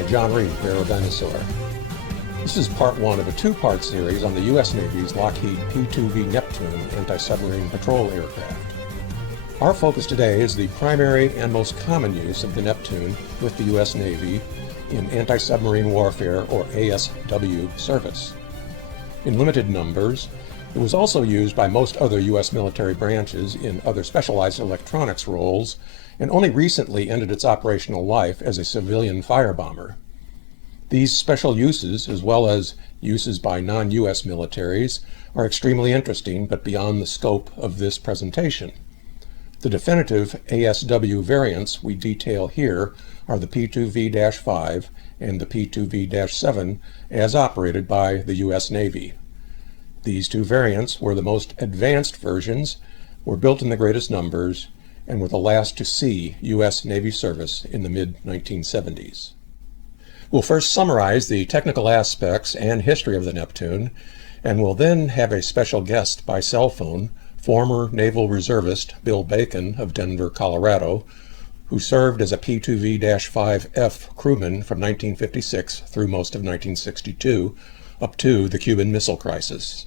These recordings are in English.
Hi, John Reed for AeroDinosaur. This is part one of a two-part series on the U.S. Navy's Lockheed P2V Neptune anti-submarine patrol aircraft. Our focus today is the primary and most common use of the Neptune with the U.S. Navy in anti-submarine warfare, or ASW, service. In limited numbers, it was also used by most other U.S. military branches in other specialized electronics roles, and only recently ended its operational life as a civilian firebomber. These special uses, as well as uses by non-U.S. militaries, are extremely interesting but beyond the scope of this presentation. The definitive ASW variants we detail here are the P2V-5 and the P2V-7 as operated by the U.S. Navy. These two variants were the most advanced versions, were built in the greatest numbers, and were the last to see U.S. Navy service in the mid-1970s. We'll first summarize the technical aspects and history of the Neptune, and we'll then have a special guest by cell phone, former Naval Reservist Bill Bacon of Denver, Colorado, who served as a P2V-5F crewman from 1956 through most of 1962, up to the Cuban Missile Crisis.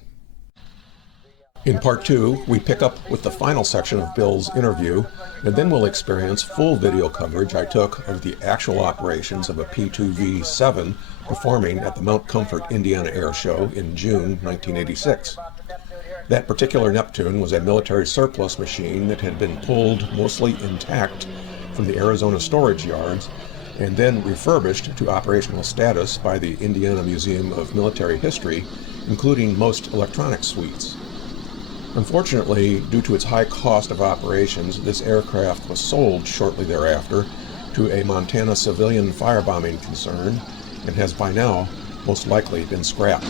In part two, we pick up with the final section of Bill's interview, and then we'll experience full video coverage I took of the actual operations of a P2V-7 performing at the Mount Comfort, Indiana Air Show in June 1986. That particular Neptune was a military surplus machine that had been pulled mostly intact from the Arizona storage yards and then refurbished to operational status by the Indiana Museum of Military History, including most electronic suites. Unfortunately, due to its high cost of operations, this aircraft was sold shortly thereafter to a Montana civilian firebombing concern and has by now most likely been scrapped.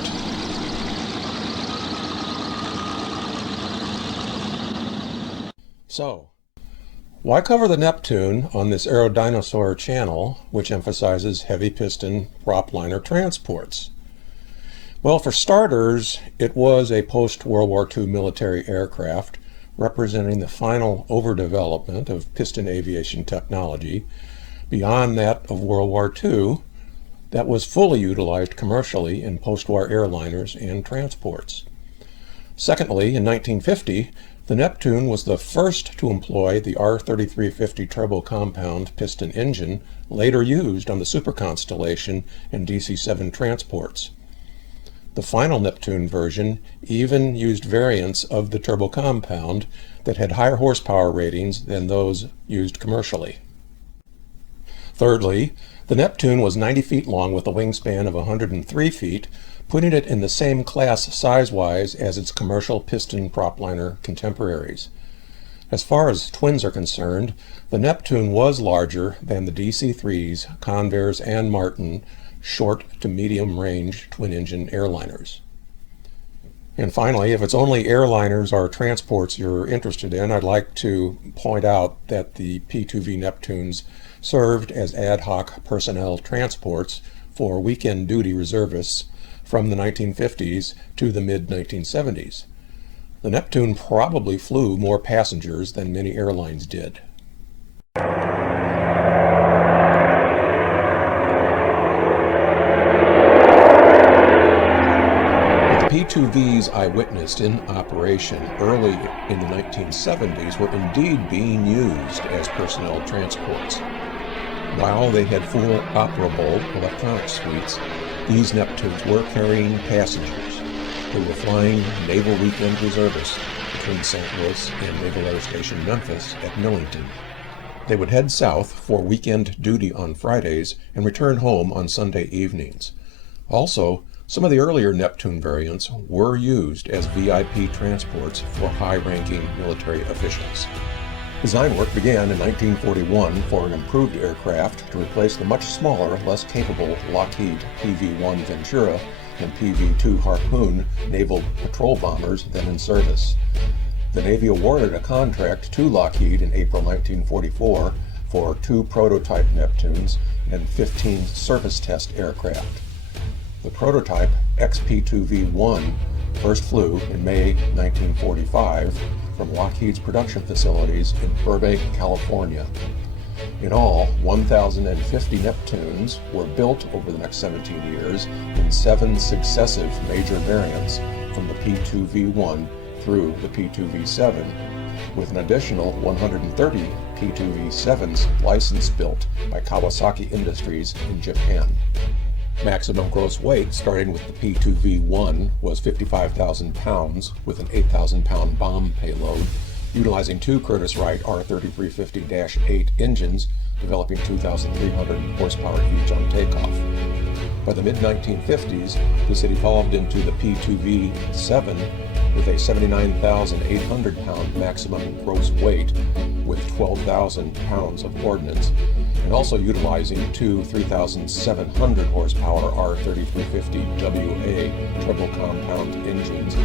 So, why cover the Neptune on this AeroDinosaur channel, which emphasizes heavy piston propliner transports? Well, for starters, it was a post-World War II military aircraft representing the final overdevelopment of piston aviation technology beyond that of World War II that was fully utilized commercially in post-war airliners and transports. Secondly, in 1950, the Neptune was the first to employ the R3350 turbo compound piston engine later used on the Super Constellation and DC-7 transports. The final Neptune version even used variants of the turbo compound that had higher horsepower ratings than those used commercially. Thirdly, the Neptune was 90 feet long with a wingspan of 103 feet, putting it in the same class size-wise as its commercial piston propliner contemporaries. As far as twins are concerned, the Neptune was larger than the DC-3s, Convair's, and Martin short to medium range twin-engine airliners. And finally, if it's only airliners or transports you're interested in, I'd like to point out that the P2V Neptunes served as ad hoc personnel transports for weekend duty reservists from the 1950s to the mid-1970s. The Neptune probably flew more passengers than many airlines did. P2Vs I witnessed in operation early in the 1970s were indeed being used as personnel transports. While they had full operable electronic suites, these Neptunes were carrying passengers. They were flying naval weekend reservists between St. Louis and Naval Station Memphis at Millington. They would head south for weekend duty on Fridays and return home on Sunday evenings. Also, some of the earlier Neptune variants were used as VIP transports for high-ranking military officials. Design work began in 1941 for an improved aircraft to replace the much smaller, less capable Lockheed PV-1 Ventura and PV-2 Harpoon naval patrol bombers then in service. The Navy awarded a contract to Lockheed in April 1944 for 2 prototype Neptunes and 15 service test aircraft. The prototype XP2V-1 first flew in May 1945 from Lockheed's production facilities in Burbank, California. In all, 1,050 Neptunes were built over the next 17 years in 7 successive major variants from the P2V-1 through the P2V-7, with an additional 130 P2V-7s license-built by Kawasaki Industries in Japan. Maximum gross weight, starting with the P2V-1, was 55,000 pounds with an 8,000-pound bomb payload, utilizing 2 Curtiss-Wright R3350-8 engines, developing 2,300 horsepower each on takeoff. By the mid-1950s, this had evolved into the P2V-7 with a 79,800-pound maximum gross weight with 12,000 pounds of ordnance, and also utilizing 2 3,700 horsepower R3350WA triple compound engines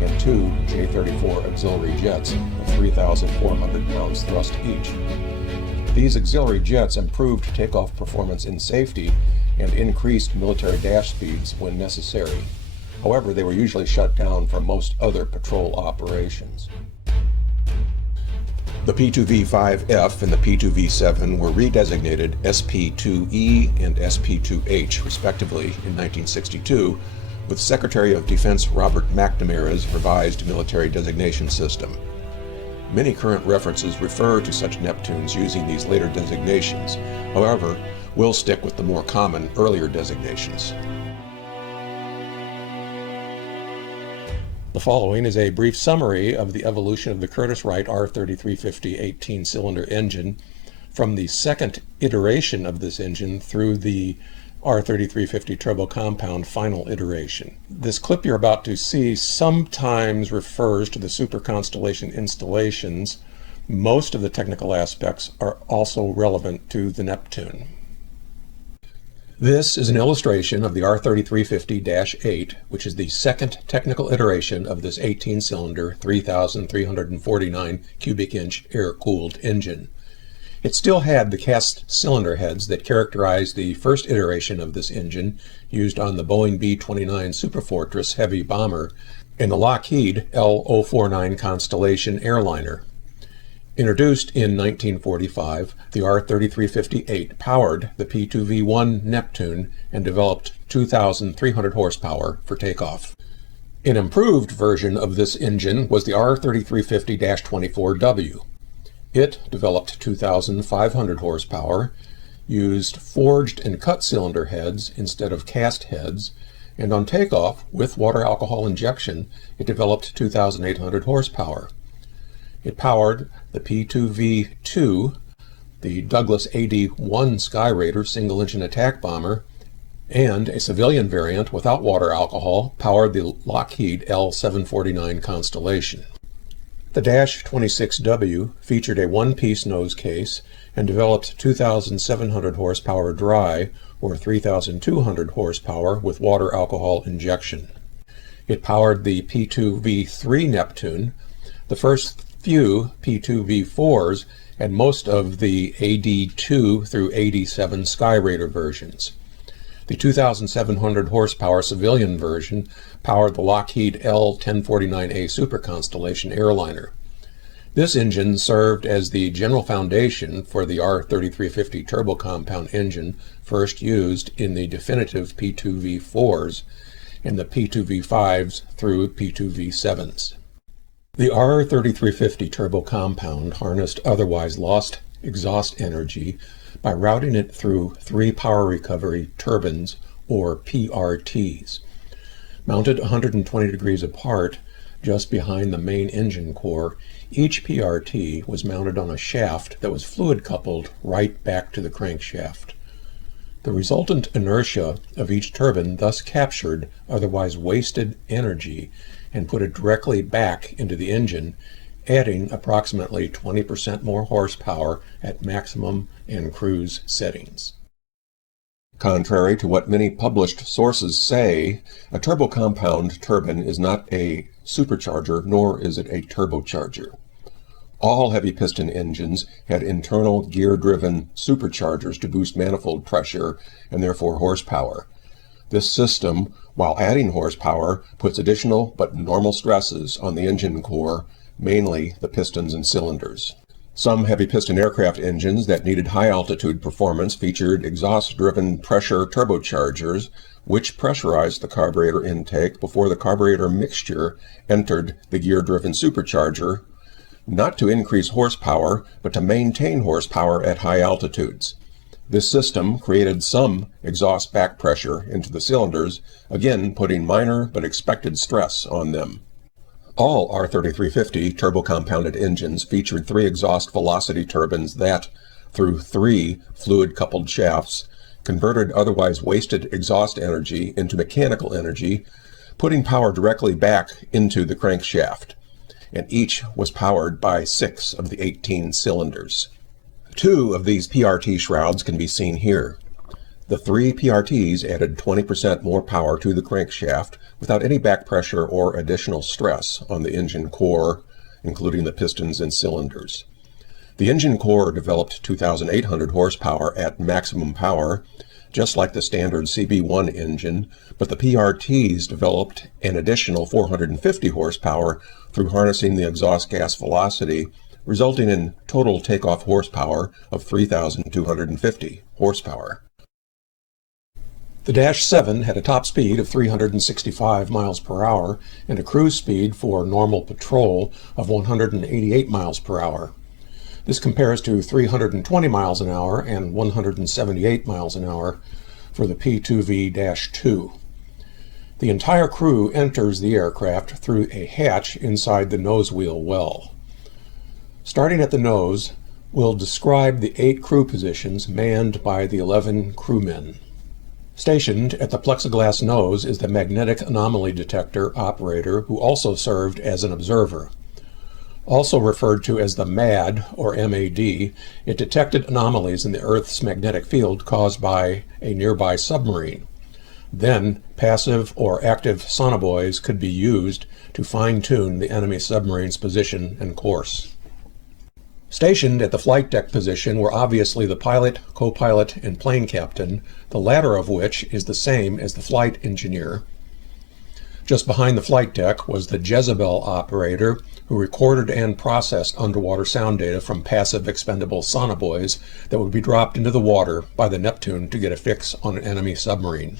and 2 J-34 auxiliary jets of 3,400 pounds thrust each. These auxiliary jets improved takeoff performance in safety and increased military dash speeds when necessary. However, they were usually shut down for most other patrol operations. The P2V-5F and the P2V-7 were redesignated SP2E and SP2H, respectively, in 1962, with Secretary of Defense Robert McNamara's revised military designation system. Many current references refer to such Neptunes using these later designations. However, we'll stick with the more common earlier designations. The following is a brief summary of the evolution of the Curtiss-Wright R3350 18-cylinder engine from the second iteration of this engine through the R3350 turbo compound final iteration. This clip you're about to see sometimes refers to the Super Constellation installations. Most of the technical aspects are also relevant to the Neptune. This is an illustration of the R3350-8, which is the second technical iteration of this 18-cylinder, 3,349 cubic inch air-cooled engine. It still had the cast cylinder heads that characterized the first iteration of this engine, used on the Boeing B-29 Superfortress heavy bomber and the Lockheed L-049 Constellation airliner. Introduced in 1945, the R3350-8 powered the P2V-1 Neptune and developed 2,300 horsepower for takeoff. An improved version of this engine was the R3350-24W. It developed 2,500 horsepower, used forged and cut cylinder heads instead of cast heads, and on takeoff, with water alcohol injection, it developed 2,800 horsepower. It powered the P2V-2, the Douglas AD-1 Skyraider single-engine attack bomber, and a civilian variant without water alcohol powered the Lockheed L-749 Constellation. The -26W featured a one-piece nose case and developed 2,700 horsepower dry, or 3,200 horsepower with water alcohol injection. It powered the P2V-3 Neptune, the first few P2V-4s, and most of the AD-2 through AD-7 Skyraider versions. The 2,700 horsepower civilian version powered the Lockheed L-1049A Super Constellation airliner. This engine served as the general foundation for the R3350 turbo compound engine first used in the definitive P2V-4s and the P2V-5s through P2V-7s. The R3350 turbo compound harnessed otherwise lost exhaust energy by routing it through 3 power recovery turbines, or PRTs. Mounted 120 degrees apart, just behind the main engine core, each PRT was mounted on a shaft that was fluid coupled right back to the crankshaft. The resultant inertia of each turbine thus captured otherwise wasted energy and put it directly back into the engine, adding approximately 20% more horsepower at maximum and cruise settings. Contrary to what many published sources say, a turbo compound turbine is not a supercharger, nor is it a turbocharger. All heavy piston engines had internal gear-driven superchargers to boost manifold pressure and therefore horsepower. This system, while adding horsepower, puts additional but normal stresses on the engine core, mainly the pistons and cylinders. Some heavy piston aircraft engines that needed high altitude performance featured exhaust-driven pressure turbochargers, which pressurized the carburetor intake before the carburetor mixture entered the gear-driven supercharger, not to increase horsepower, but to maintain horsepower at high altitudes. This system created some exhaust back pressure into the cylinders, again putting minor but expected stress on them. All R3350 turbo-compounded engines featured 3 exhaust velocity turbines that, through 3 fluid-coupled shafts, converted otherwise wasted exhaust energy into mechanical energy, putting power directly back into the crankshaft, and each was powered by 6 of the 18 cylinders. 2 of these PRT shrouds can be seen here. The 3 PRTs added 20% more power to the crankshaft without any back pressure or additional stress on the engine core, including the pistons and cylinders. The engine core developed 2,800 horsepower at maximum power, just like the standard CB1 engine, but the PRTs developed an additional 450 horsepower through harnessing the exhaust gas velocity, resulting in total takeoff horsepower of 3,250 horsepower. The Dash 7 had a top speed of 365 miles per hour and a cruise speed for normal patrol of 188 miles per hour. This compares to 320 miles an hour and 178 miles an hour for the P2V-2. The entire crew enters the aircraft through a hatch inside the nose wheel well. Starting at the nose, we'll describe the 8 crew positions manned by the 11 crewmen. Stationed at the plexiglass nose is the magnetic anomaly detector operator, who also served as an observer. Also referred to as the MAD, or MAD, it detected anomalies in the Earth's magnetic field caused by a nearby submarine. Then, passive or active sonobuoys could be used to fine-tune the enemy submarine's position and course. Stationed at the flight deck position were obviously the pilot, co-pilot, and plane captain, the latter of which is the same as the flight engineer. Just behind the flight deck was the Jezebel operator, who recorded and processed underwater sound data from passive expendable sonobuoys that would be dropped into the water by the Neptune to get a fix on an enemy submarine.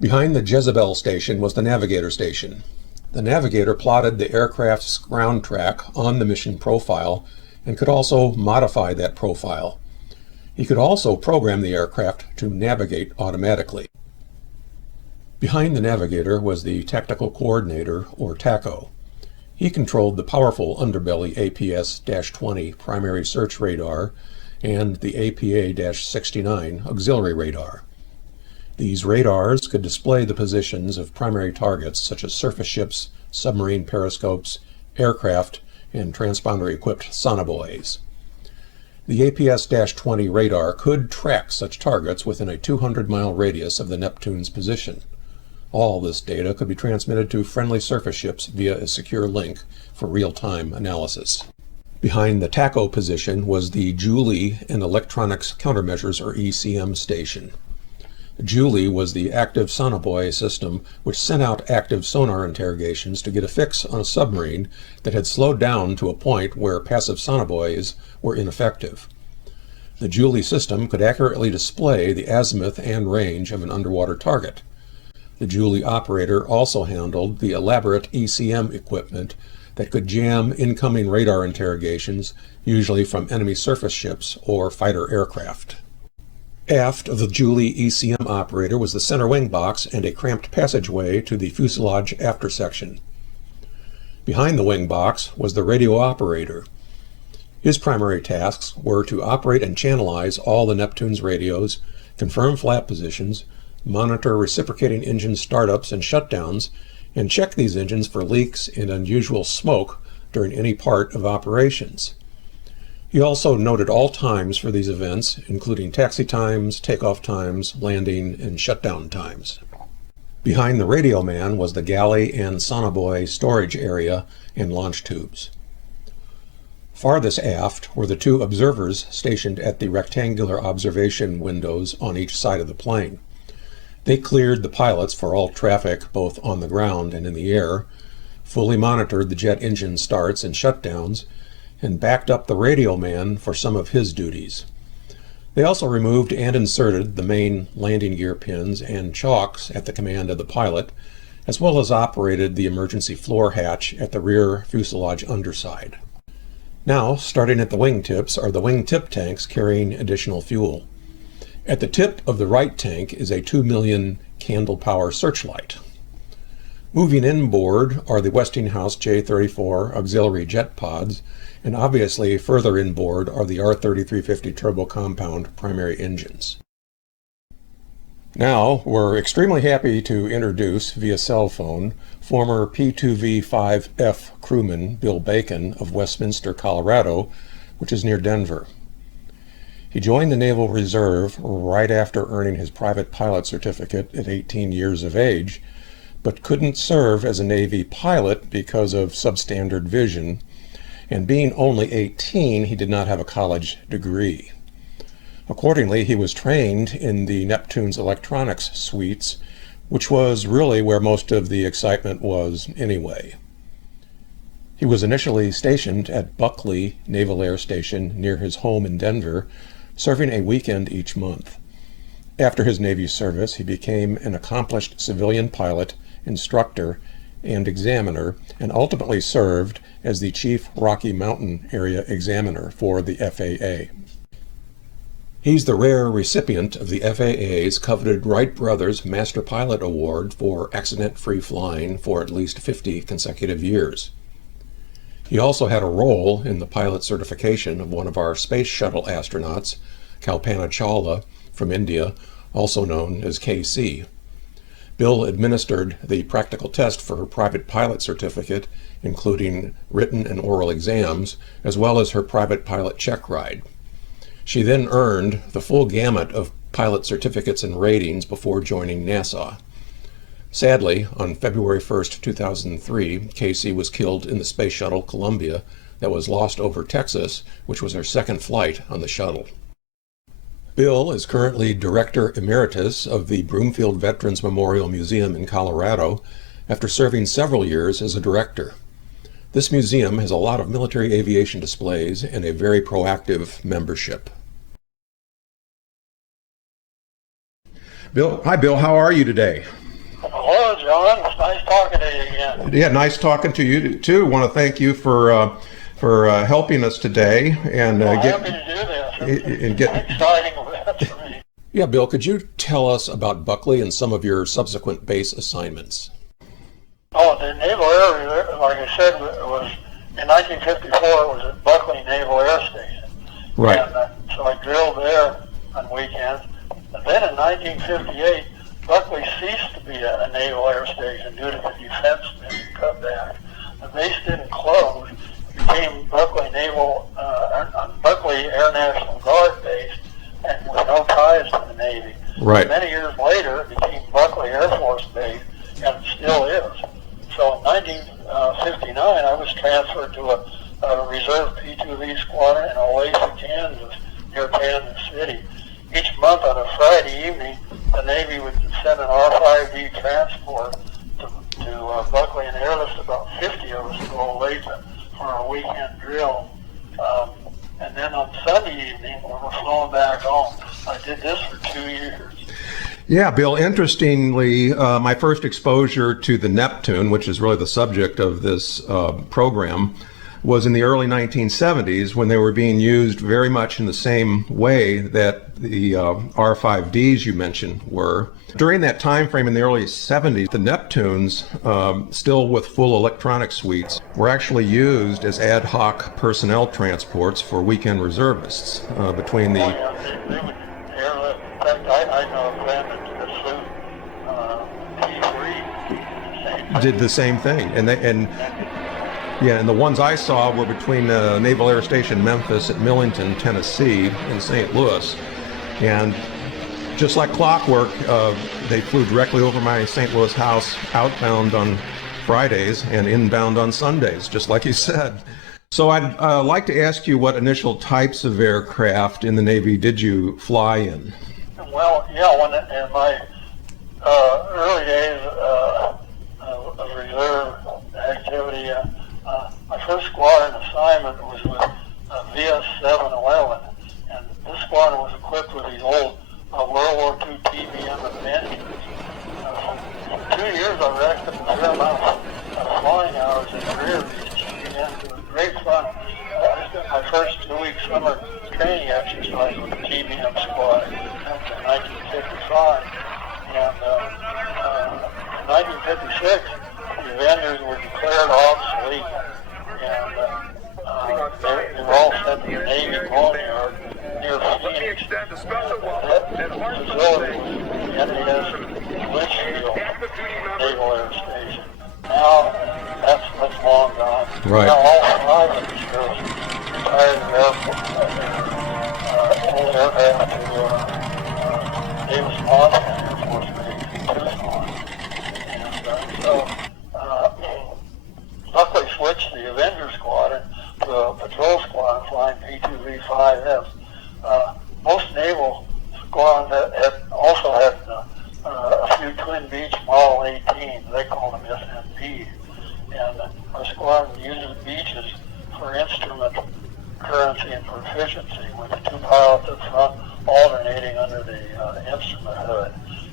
Behind the Jezebel station was the Navigator Station. The Navigator plotted the aircraft's ground track on the mission profile and could also modify that profile. He could also program the aircraft to navigate automatically. Behind the Navigator was the Tactical Coordinator, or TACO. He controlled the powerful underbelly APS-20 primary search radar and the APA-69 auxiliary radar. These radars could display the positions of primary targets such as surface ships, submarine periscopes, aircraft, and transponder-equipped sonobuoys. The APS-20 radar could track such targets within a 200-mile radius of the Neptune's position. All this data could be transmitted to friendly surface ships via a secure link for real-time analysis. Behind the TACO position was the Julie and Electronics Countermeasures, or ECM, station. Julie was the active sonobuoy system which sent out active sonar interrogations to get a fix on a submarine that had slowed down to a point where passive sonobuoys were ineffective. The Julie system could accurately display the azimuth and range of an underwater target. The Julie operator also handled the elaborate ECM equipment that could jam incoming radar interrogations, usually from enemy surface ships or fighter aircraft. Aft of the Julie ECM operator was the center wing box and a cramped passageway to the fuselage after section. Behind the wing box was the radio operator. His primary tasks were to operate and channelize all the Neptune's radios, confirm flap positions, monitor reciprocating engine startups and shutdowns, and check these engines for leaks and unusual smoke during any part of operations. He also noted all times for these events, including taxi times, takeoff times, landing, and shutdown times. Behind the radio man was the galley and sonobuoy storage area and launch tubes. Farthest aft were the 2 observers stationed at the rectangular observation windows on each side of the plane. They cleared the pilots for all traffic both on the ground and in the air, fully monitored the jet engine starts and shutdowns, and backed up the radio man for some of his duties. They also removed and inserted the main landing gear pins and chocks at the command of the pilot, as well as operated the emergency floor hatch at the rear fuselage underside. Now, starting at the wingtips are the wingtip tanks carrying additional fuel. At the tip of the right tank is a 2 million candle power searchlight. Moving inboard are the Westinghouse J-34 auxiliary jet pods, and obviously further inboard are the R-3350 turbo compound primary engines. Now, we're extremely happy to introduce via cell phone former P2V-5F Crewman Bill Bacon of Westminster, Colorado, which is near Denver. He joined the Naval Reserve right after earning his private pilot certificate at 18 years of age, but couldn't serve as a Navy pilot because of substandard vision, and being only 18, he did not have a college degree. Accordingly, he was trained in the Neptune's electronics suites, which was really where most of the excitement was anyway. He was initially stationed at Buckley Naval Air Station near his home in Denver, serving a weekend each month. After his Navy service, he became an accomplished civilian pilot, instructor, and examiner, and ultimately served as the Chief Rocky Mountain Area Examiner for the FAA. He's the rare recipient of the FAA's coveted Wright Brothers Master Pilot Award for accident-free flying for at least 50 consecutive years. He also had a role in the pilot certification of one of our space shuttle astronauts, Kalpana Chawla from India, also known as KC. Bill administered the practical test for her private pilot certificate, including written and oral exams, as well as her private pilot check ride. She then earned the full gamut of pilot certificates and ratings before joining NASA. Sadly, on February 1st, 2003, Casey was killed in the Space Shuttle Columbia that was lost over Texas, which was her second flight on the shuttle. Bill is currently Director Emeritus of the Broomfield Veterans Memorial Museum in Colorado after serving several years as a director. This museum has a lot of military aviation displays and a very proactive membership. Bill, hi Bill, how are you today? Hello, John. It's nice talking to you again. Yeah, nice talking to you too. Want to thank you for helping us today and happy to do this. It's exciting event for me. Yeah, Bill, could you tell us about Buckley and some of your subsequent base assignments? Oh, the Naval Air, like I said, was in 1954. It was at Buckley Naval Air Station. Right. And so I drilled there on weekends. And then in 1958, Buckley ceased to be a naval air station due to the defense spending cutback. The base didn't close. It became Buckley Buckley Air National Guard base, and with no ties to the Navy. Right. Many years later, it became Buckley Air Force Base, and it still is. So in 1959, I was transferred to a reserve P2V squadron in Olathe, Kansas, near Kansas City. Each month on a Friday evening, the Navy would send an R-5D transport to Buckley and airlift about 50 of us to Olathe for our weekend drill. And then on Sunday evening, we were flown back home. I did this for 2 years. Yeah, Bill, interestingly, my first exposure to the Neptune, which is really the subject of this program, was in the early 1970s when they were being used very much in the same way that the R5Ds you mentioned were. During that time frame in the early 70s, the Neptunes, still with full electronic suites, were actually used as ad hoc personnel transports for weekend reservists between the... Oh, yeah, they would airlift. In fact, I know of them that flew P3. Did the same thing. Yeah, and the ones I saw were between Naval Air Station Memphis at Millington, Tennessee, and St. Louis. And just like clockwork, they flew directly over my St. Louis house, outbound on Fridays and inbound on Sundays, just like you said. So I'd like to ask you what initial types of aircraft in the Navy did you fly in? Well, yeah, in my early days of reserve activity, my first squadron assignment was with VS-711, and this squadron was equipped with these old World War II TBM Avengers. For 2 years I racked up a fair amount of flying hours in the rear of these TBMs. It was great fun. I spent my first 2-week summer training exercise with the TBM squad in 1955, and in 1956 the Avengers were declared obsolete, and they were all sent to the Navy Boneyard near Phoenix. That facility was the NAS Litchfield Naval Air Station. Now that's long gone. Right. Now all 5 of these girls retired old aircraft to Davis Montana Air Force Base in Tucson. And so luckily switched the Avenger Squadron to a patrol squadron flying P2V-5F. Most naval squadrons also had a few Twin Beach Model 18s. They called them SMPs. And our squadron uses beaches for instrument currency and proficiency, with the 2 pilots up front alternating under the instrument hood.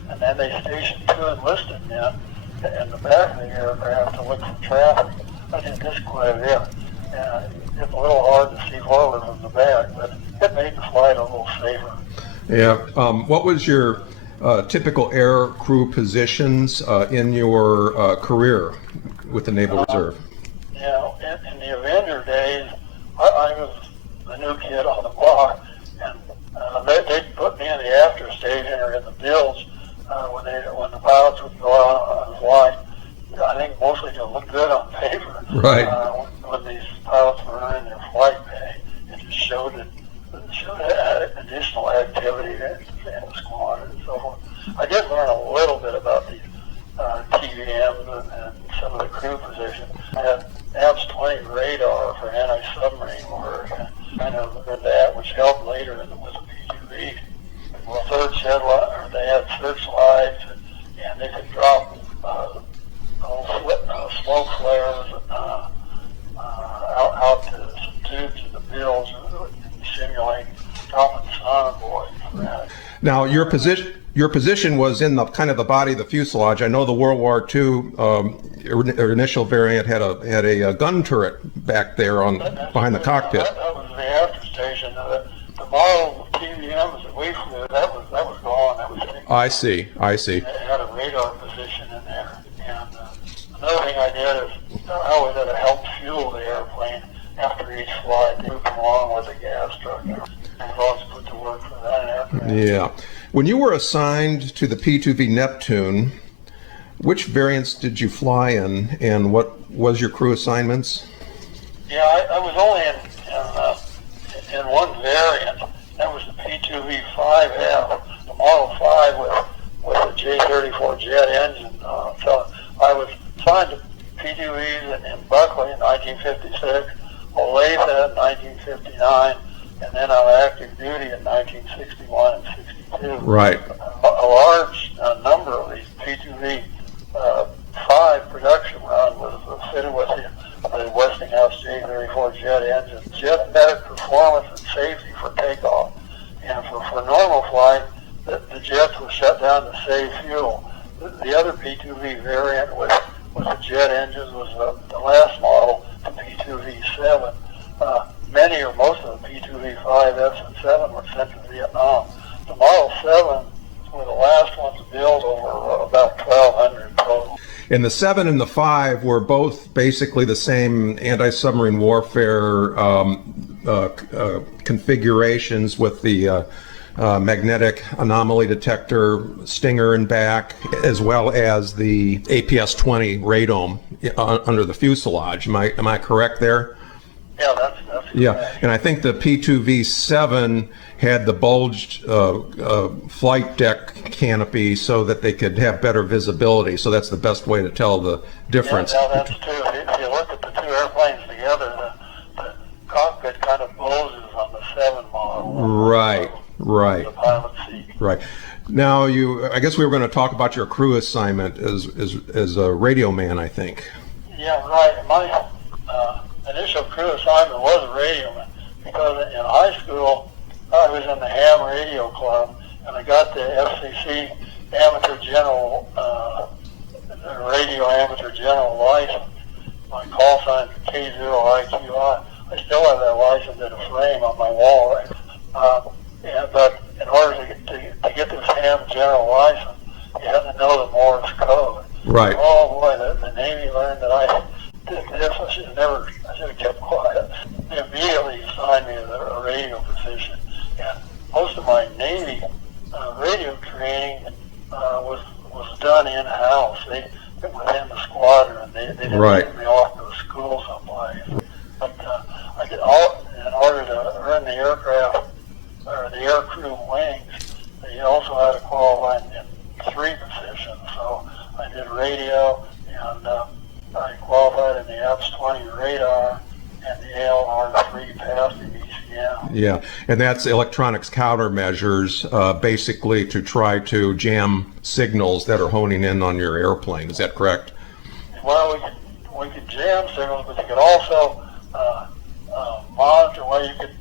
And then they stationed 2 enlisted men in the back of the aircraft to look for traffic. I did this quite a bit. It's a little hard to see forward from the back, but it made the flight a little safer. Yeah. What was your typical air crew positions in your career with the Naval Reserve? In the Avenger days, I was a new kid on the block, and they'd put me in the after station or in the bilge when the pilots would go out on flight. I think mostly to look good on paper. Right. When these pilots were earning their flight pay, it just showed additional activity in the squadron and so forth. I did learn a little bit about these TVMs and some of the crew positions. I had APS 20 radar for anti-submarine work. I learned that, which helped later with the P2V. Well, they had searchlights, and they could drop smoke flares out to some tubes in the bilge and simulate dropping sonobuoys. Now, your position was in the kind of the body of the fuselage. I know the World War II initial variant had a gun turret back there behind the cockpit. That was the after station. The model of TVMs that we flew, that was gone. That was taken. I see. It had a radar position in there. And another thing I did is I always had to help fuel the airplane after each flight, moving along with the gas truck. I was always put to work for that aircraft. Yeah. When you were assigned to the P2V Neptune, which variants did you fly in, and what was your crew assignments? Yeah, I was only in one variant. That was the P2V-5F, the Model 5 with a J-34 jet engine. So I was assigned to P2Vs in Buckley in 1956, Olathe in 1959, and then on active duty in 1961 and 62. Right. A large number of these P2V 5 production run was fitted with the Westinghouse J-34 jet engine. Jet better performance and safety for takeoff. And for normal flight, the jets were shut down to save fuel. The other P2V variant with the jet engines was the last model, the P2V-7. Many or most of the P2V-5Fs and 7 were sent to Vietnam. The Model 7 were the last ones built, over about 1,200 total. And the 7 and the 5 were both basically the same anti-submarine warfare configurations with the magnetic anomaly detector stinger in back, as well as the APS-20 radome under the fuselage. Am I correct there? Yeah, that's yeah, correct. and I think the P2V-7 had the bulged flight deck canopy so that they could have better visibility. So that's the best way to tell the difference. Yeah, that's true. If you look at the two airplanes together, the cockpit kind of bulges on the 7 model. Right. The pilot seat. Right. Now, I guess we were going to talk about your crew assignment as a radio man, I think. Yeah, right. My initial crew assignment was a radio man. because in high school I was in the ham radio club, and I got the FCC amateur general radio amateur general license. My call sign is K0IQI. I still have that license in a frame on my wall. But in order to get this ham general license, you had to know the Morse code. Right. Oh boy, the Navy learned that I did this. I should have kept quiet. They immediately assigned me a radio position. And most of my Navy radio training was done in-house. It was in the squadron. They didn't get me off to a school someplace. But I did in order to earn the aircraft or the aircrew wings, you also had to qualify in 3 positions. So I did radio, and I qualified in the APS-20 radar and the ALR-3 passive ECM. Yeah, and that's electronics countermeasures, basically to try to jam signals that are honing in on your airplane. Is that correct? Well, we could jam signals, but you could also monitor where you could,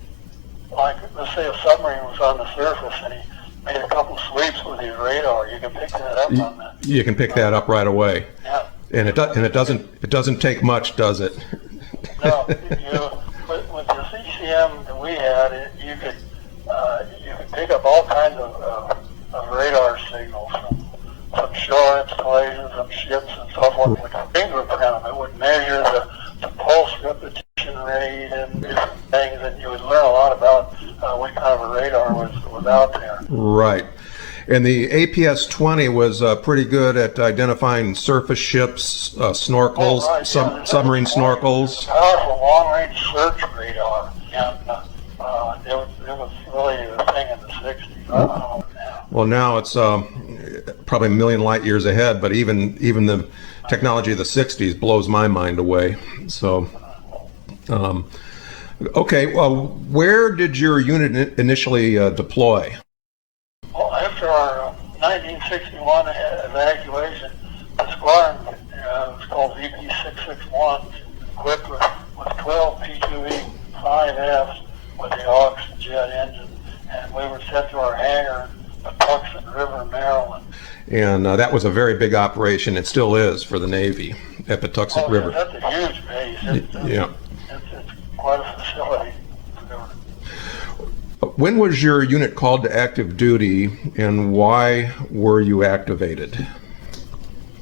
like, let's say a submarine was on the surface and he made a couple sweeps with his radar. You can pick that up on that. You can pick that up right away. Yeah. And it doesn't take much, does it? No, with the CCM that we had, you could pick up all kinds of radar signals from shore installations, from ships, and so forth. With a fingerprint, it would measure the pulse repetition rate and different things, and you would learn a lot about what kind of a radar was out there. Right. And the APS-20 was pretty good at identifying surface ships, snorkels, submarine snorkels. Powerful long-range search radar, and it was really a thing in the 60s. Well, now it's probably a million light years ahead, but even the technology of the 60s blows my mind away. So, okay, well, where did your unit initially deploy? Well, after our 1961 evacuation, the squadron was called VP-661, equipped with 12 P2V-5Fs with the aux jet engine, and we were sent to our hangar in Patuxent River, Maryland. And that was a very big operation. It still is for the Navy at Patuxent River. Yeah, that's a huge base. It's quite a facility. When was your unit called to active duty, and why were you activated?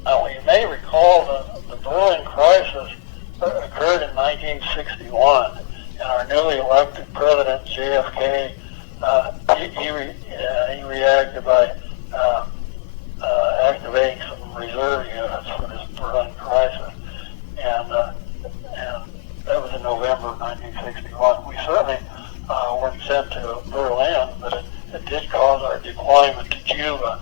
Now, you may recall the Berlin crisis occurred in 1961, and our newly elected president, JFK, he reacted by activating some reserve units for this Berlin crisis, and that was in November of 1961. We certainly weren't sent to Berlin, but it did cause our deployment to Cuba.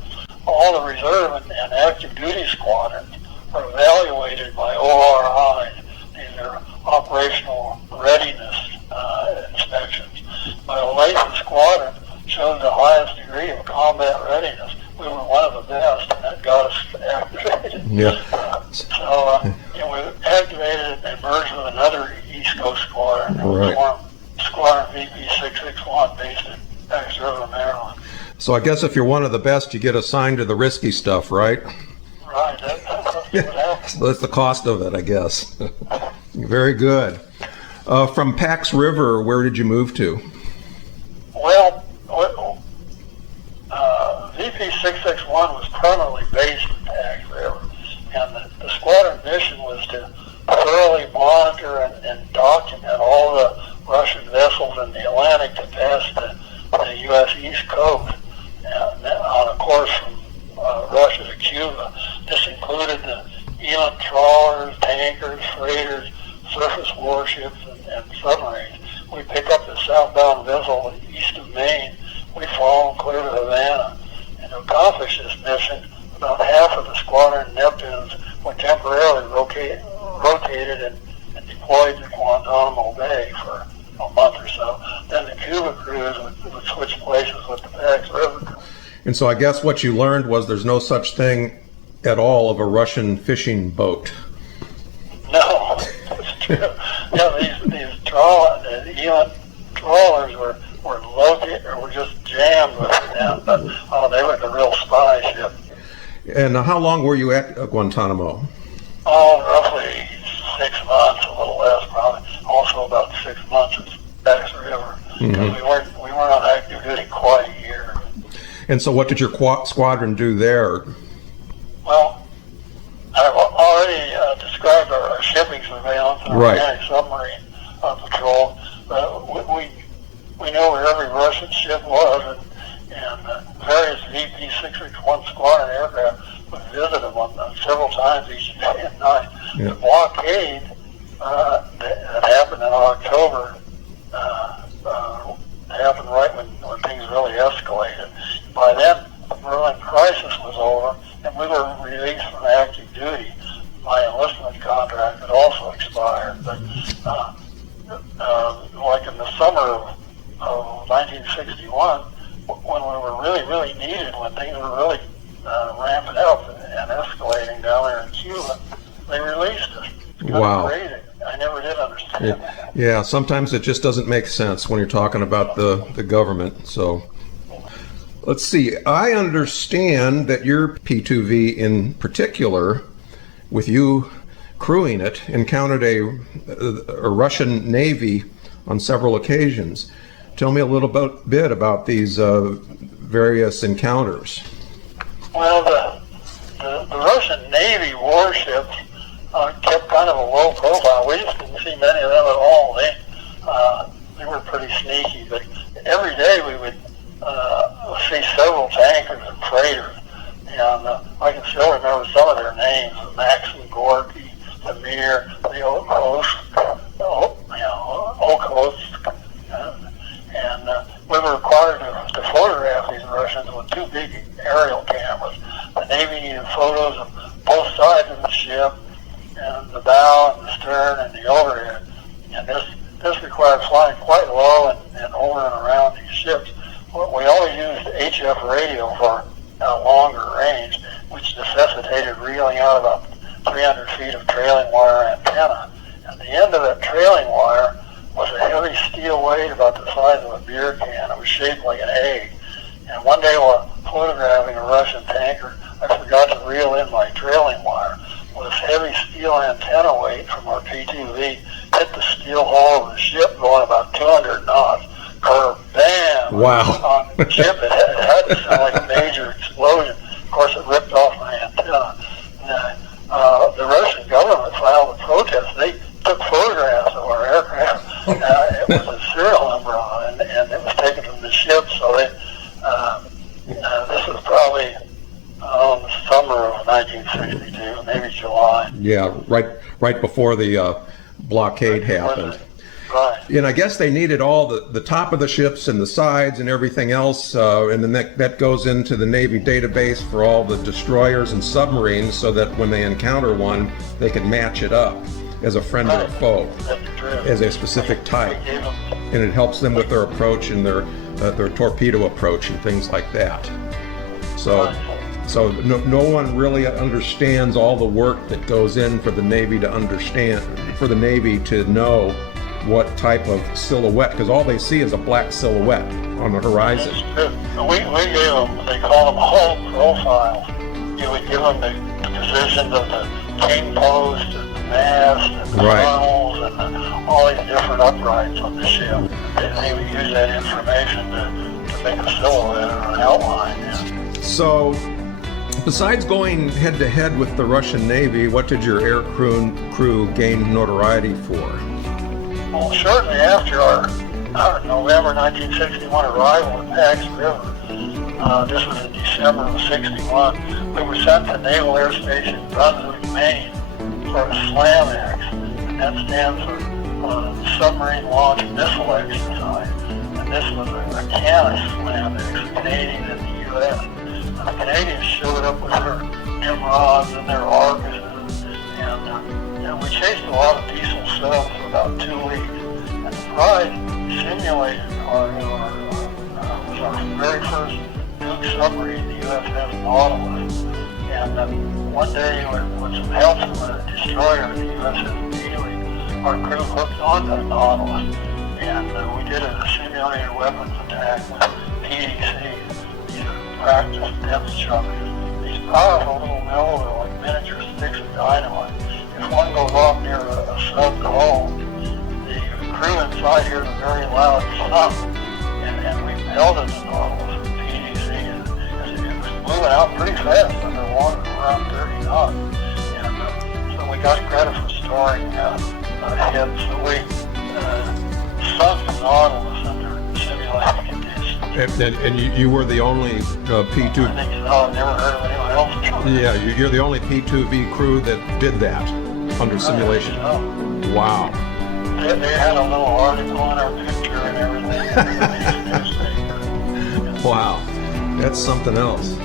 All the reserve and active duty squadrons are evaluated by ORIs. These are operational readiness inspections. My Oasis squadron showed the highest degree of combat readiness. We were one of the best, and that got us activated. Yeah. We activated and merged with another East Coast squadron. Right. Squadron VP-661 based in Pax River, Maryland. So I guess if you're one of the best, you get assigned to the risky stuff, right? Right. That's what happened. So that's the cost of it, I guess. Very good. From Pax River, where did you move to? Well, VP-661 was permanently based in Pax River, and the squadron mission was to thoroughly monitor and document all the Russian vessels in the Atlantic that passed the U.S. East Coast on a course from Russia to Cuba. This included the Eland trawlers, tankers, freighters, surface warships, and submarines. We pick up the southbound vessel east of Maine. We follow them clear to Havana. And to accomplish this mission, about half of the squadron Neptunes were temporarily rotated and deployed to Guantanamo Bay for a month or so. Then the Cuba crews would switch places with the Pax River. And so I guess what you learned was there's no such thing at all of a Russian fishing boat. No, that's true. Yeah, these the Eland trawlers were just jammed with it. And they were the real spy ship. And how long were you at Guantanamo? Oh, roughly 6 months, a little less probably. Also about 6 months at Bass River. Because we weren't on active duty quite a year. And so what did your squadron do there? Well, I've already described our shipping surveillance and our anti-submarine patrol. We knew where every Russian ship was, and various VP-661 squadron aircraft would visit them several times each day and night. Yeah. The blockade that happened in October happened right when things really escalated. By then, the Berlin crisis was over, and we were released from active duty. My enlistment contract had also expired, but like in the summer of 1961, when we were really needed, when things were really ramping up and escalating down there in Cuba, they released us. Wow. Crazy. I never did understand that. Yeah, sometimes it just doesn't make sense when you're talking about the government. So let's see. I understand that your P2V in particular, with you crewing it, encountered a Russian Navy on several occasions. Tell me a little bit about these various encounters. Well, the Russian Navy warships kept kind of a low profile. We just didn't see many of them at all. They were pretty sneaky, but every day we would see several tankers and freighters, and I can still remember some of their names: Maxim, Gorky, Amir, the Okhotsk, and we were required to photograph these Russians with two big aerial cameras. The Navy needed photos of both sides of the ship, and the bow and the stern and the overhead. And this required flying quite low and over and around these ships. We always used HF radio for longer range, which necessitated reeling out about 300 feet of trailing wire antenna. And the end of that trailing wire was a heavy steel weight about the size of a beer can. It was shaped like an egg. And one day while photographing a Russian tanker, I forgot to reel in my trailing wire. Well, this heavy steel antenna weight from our P2V hit the steel hull of the ship going about 200 knots. Bam! Wow. On the ship, it had to sound like a major explosion. Of course, it ripped off my antenna. The Russian government filed a protest. They took photographs of our aircraft. It was a serial number on it, and it was taken from the ship. So this was probably the summer of 1962, maybe July. Yeah, right before the blockade happened. Right. And I guess they needed all the top of the ships and the sides and everything else, and then that goes into the Navy database for all the destroyers and submarines, so that when they encounter one, they can match it up as a friend or a foe, as a specific type. And it helps them with their approach and their torpedo approach and things like that. So no one really understands all the work that goes in for the Navy to understand, for the Navy to know what type of silhouette, because all they see is a black silhouette on the horizon. We gave them, they call them hull profiles. You would give them the positions of the king post and the mast and the funnels and all these different uprights on the ship. They would use that information to make a silhouette or an outline. Yeah. So, besides going head-to-head with the Russian Navy, what did your air crew gain notoriety for? Well, shortly after our November 1961 arrival at Bass River, this was in December of 61, we were sent to Naval Air Station Brunswick, Maine for a SLAM-X, and that stands for Submarine Launch Missile Exercise. And this was a Canis SLAM-X, Canadian in the U.S. And the Canadians showed up with their Nimrods and their Arguses, and we chased a lot of diesel subs for about 2 weeks. And the Pride simulated was our very first nuke submarine, the USS Nautilus. And one day, with some help from a destroyer, the USS Neely, our crew hooked onto the Nautilus. and we did a simulated weapons attack with PDC, these are practice depth chuckers. These powerful little mills are like miniature sticks of dynamite. If one goes off near a sub hull, the crew inside hears a very loud thump, and we melted the Nautilus with PDC, and it was moving out pretty fast under water, around 30 knots. And so we got credit for storing ahead. So we sunk the Nautilus under simulated conditions. And you were the only P2. I think so. I've never heard of anyone else doing it. Yeah, you're the only P2V crew that did that under simulation. Wow. They had a little article on our picture and everything. Wow, that's something else.